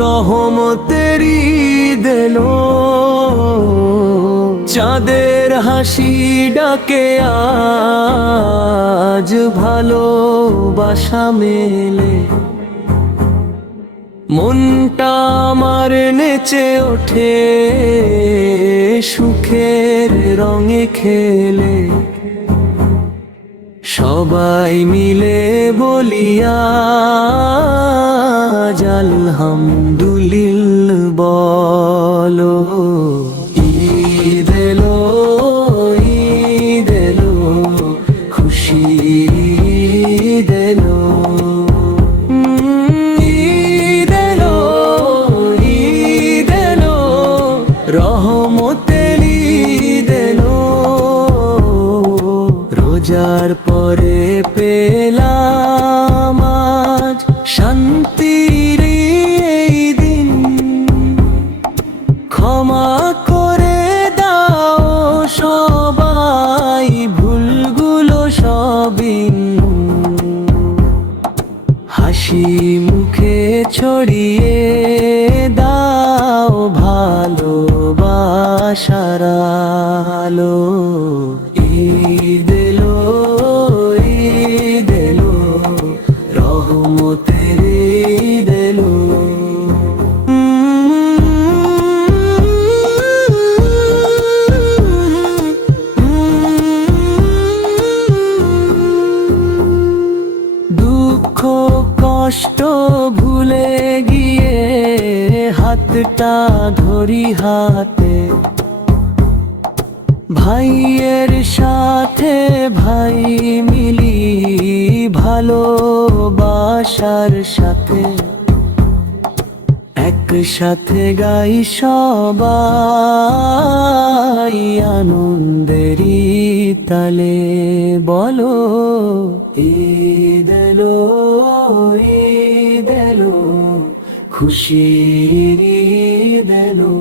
রহমতের ঈদ এলো, চাঁদের হাসি ডাকে আজ ভালোবাসা মেলে। মনটা আমার নেচে ওঠে সুখের রঙে খেলে। সবাই মিলে বলিয়া আলহামদুলিল্লাহ বলো। ঈদ এলো, ঈদ এলো, খুশির ঈদ এলো। ঈদ এলো, ঈদ এলো, রহমতের ঈদ এলো। রোজার পরে পেলাম আজ শান্তির এই দিন। ক্ষমা করে দাও সবাই ভুলগুলো সবই, হাসি মুখে ছড়িয়ে দাও ভালোবাসার আলো। ঈদ এলো, ঈদ এলো, রহমতের ঈদ এলো। দুঃখ কষ্ট ভুলে গিয়ে হাতটা ধরি হাতে। ভাইয়ের সাথে ভাই মিলি ভালোবাসার সাথে। একসাথে গাই সবাই আনন্দেরই তালে বলো। ঈদ এলো, ঈদ এলো, খুশির ঈদ এলো।